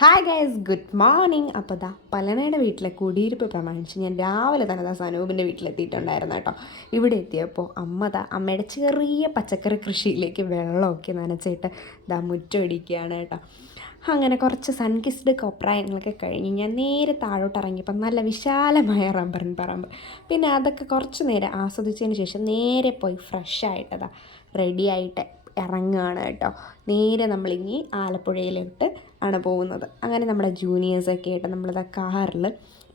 Hi guys, good morning. അപ്പോൾ പലനയുടെ വീട്ടിലെ കുടിയിരിപ്പ് പ്രമാണിച്ച് ഞാൻ രാവിലെ തന്നെ സനൂപിൻ്റെ വീട്ടിലെത്തിയിട്ടുണ്ടായിരുന്നു കേട്ടോ. ഇവിടെ എത്തിയപ്പോൾ അമ്മയുടെ ചെറിയ പച്ചക്കറി കൃഷിയിലേക്ക് വെള്ളമൊക്കെ നനച്ചിട്ട് മുറ്റമടിക്കുകയാണ് കേട്ടോ. അങ്ങനെ കുറച്ച് സൺകിസ്ഡ് കൊപ്രായങ്ങളൊക്കെ കഴിഞ്ഞ് ഞാൻ നേരെ താഴോട്ട് ഇറങ്ങിയപ്പോൾ നല്ല വിശാലമായ റബ്ബറിൻ പറമ്പ്. പിന്നെ അതൊക്കെ കുറച്ച് നേരം ആസ്വദിച്ചതിന് ശേഷം നേരെ പോയി ഫ്രഷായിട്ടതാ റെഡിയായിട്ട് ഇറങ്ങുകയാണ് കേട്ടോ. നേരെ നമ്മളിനി ആലപ്പുഴയിലോട്ട് ആണ് പോകുന്നത്. അങ്ങനെ നമ്മുടെ ജൂനിയേഴ്സൊക്കെ ആയിട്ട് നമ്മളിതാ കാറിൽ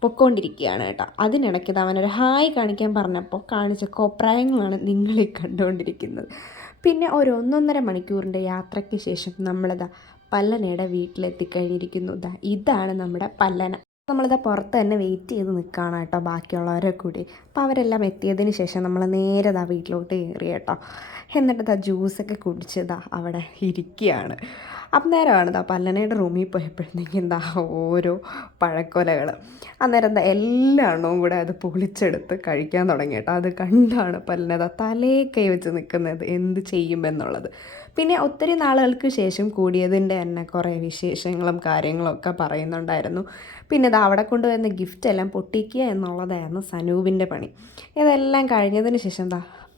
പൊയ്ക്കൊണ്ടിരിക്കുകയാണ് കേട്ടോ. അതിനിടയ്ക്ക് അവനൊരു ഹായ് കാണിക്കാൻ പറഞ്ഞപ്പോൾ കാണിച്ച കോപ്രായങ്ങളാണ് നിങ്ങളീ കണ്ടുകൊണ്ടിരിക്കുന്നത്. പിന്നെ ഒരു 1.5 മണിക്കൂറിൻ്റെ യാത്രയ്ക്ക് ശേഷം നമ്മളിതാ പല്ലനയുടെ വീട്ടിലെത്തിക്കഴിഞ്ഞിരിക്കുന്നു. ഇതാണ് നമ്മുടെ പല്ലന. പുറത്ത് തന്നെ വെയിറ്റ് ചെയ്ത് നിൽക്കുകയാണ് കേട്ടോ ബാക്കിയുള്ളവരെ കൂടി. അപ്പോൾ അവരെല്ലാം എത്തിയതിന് ശേഷം നമ്മൾ നേരെ വീട്ടിലോട്ട് കയറി കേട്ടോ. എന്നിട്ട് ജ്യൂസൊക്കെ കുടിച്ച് അവിടെ ഇരിക്കുകയാണ്. അന്നേരമാണ് പല്ലനയുടെ റൂമിൽ പോയപ്പോഴത്തേക്കും ഓരോ പഴക്കൊലകൾ. അന്നേരം എല്ലാ എണ്ണവും കൂടെ അത് പൊളിച്ചെടുത്ത് കഴിക്കാൻ തുടങ്ങി കേട്ടോ. അത് കണ്ടാണ് പല്ലന തലേ കൈ വെച്ച് നിൽക്കുന്നത് എന്ത് ചെയ്യുമെന്നുള്ളത്. പിന്നെ ഒത്തിരി നാളുകൾക്ക് ശേഷം കൂടിയതിൻ്റെ തന്നെ കുറേ വിശേഷങ്ങളും കാര്യങ്ങളും ഒക്കെ പറയുന്നുണ്ടായിരുന്നു. പിന്നെ അവിടെ കൊണ്ടുവരുന്ന ഗിഫ്റ്റ് എല്ലാം പൊട്ടിക്കുക എന്നുള്ളതായിരുന്നു സനൂപിൻ്റെ പണി. ഇതെല്ലാം കഴിഞ്ഞതിന് ശേഷം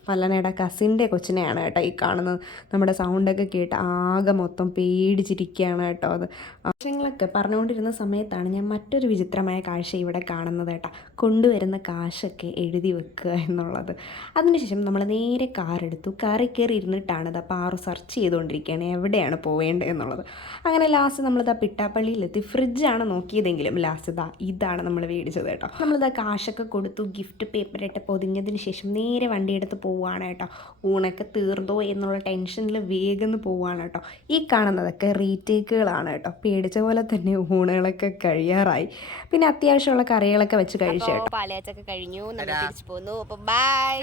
പല്ലനയുടെ കസിൻ്റെ കൊച്ചിനെയാണ് കേട്ടോ ഈ കാണുന്നത്. നമ്മുടെ സൗണ്ടൊക്കെ കേട്ട് ആകെ മൊത്തം പേടിച്ചിരിക്കുകയാണ് കേട്ടോ. അത് വർഷങ്ങളൊക്കെ പറഞ്ഞുകൊണ്ടിരുന്ന സമയത്താണ് ഞാൻ മറ്റൊരു വിചിത്രമായ കാഴ്ച ഇവിടെ കാണുന്നത് കേട്ടോ. കൊണ്ടുവരുന്ന കാശൊക്കെ എഴുതി വെക്കുക എന്നുള്ളത്. അതിനുശേഷം നമ്മൾ നേരെ കാറെടുത്തു. കാറിൽ കയറി ഇരുന്നിട്ടാണ് പാറു സെർച്ച് ചെയ്തുകൊണ്ടിരിക്കുകയാണ് എവിടെയാണ് പോവേണ്ടത് എന്നുള്ളത്. അങ്ങനെ ലാസ്റ്റ് നമ്മളിതാ പിട്ടാപ്പള്ളിയിലെത്തി. ഫ്രിഡ്ജാണ് നോക്കിയതെങ്കിലും ലാസ്റ്റ് ഇതാണ് നമ്മൾ മേടിച്ചത് കേട്ടോ. നമ്മളിതാ കാശൊക്കെ കൊടുത്തു. ഗിഫ്റ്റ് പേപ്പറിട്ട് പൊതിഞ്ഞതിന് ശേഷം നേരെ വണ്ടിയെടുത്ത് പോവുകയാണ് കേട്ടോ. ഊണൊക്കെ തീർന്നോ എന്നുള്ള ടെൻഷനിൽ വേഗം പോവുകയാണ് കേട്ടോ. ഈ കാണുന്നതൊക്കെ റീടേക്കുകളാണ് കേട്ടോ. പേടിച്ച പോലെ തന്നെ ഊണുകളൊക്കെ കഴിയാറായി. പിന്നെ അത്യാവശ്യമുള്ള കറികളൊക്കെ വെച്ച് കഴിച്ചു കേട്ടോ. പാലയാച്ചൊക്കെ കഴിഞ്ഞു, നമ്മൾ തിരിച്ചു പോന്നു. അപ്പോൾ ബൈ.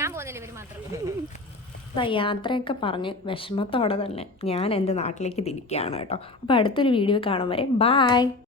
യാത്രയൊക്കെ പറഞ്ഞ് വിഷമത്തോടെ തന്നെ ഞാൻ എൻ്റെ നാട്ടിലേക്ക് തിരിക്കുകയാണ് കേട്ടോ. അപ്പോൾ അടുത്തൊരു വീഡിയോ കാണും വരെ ബൈ.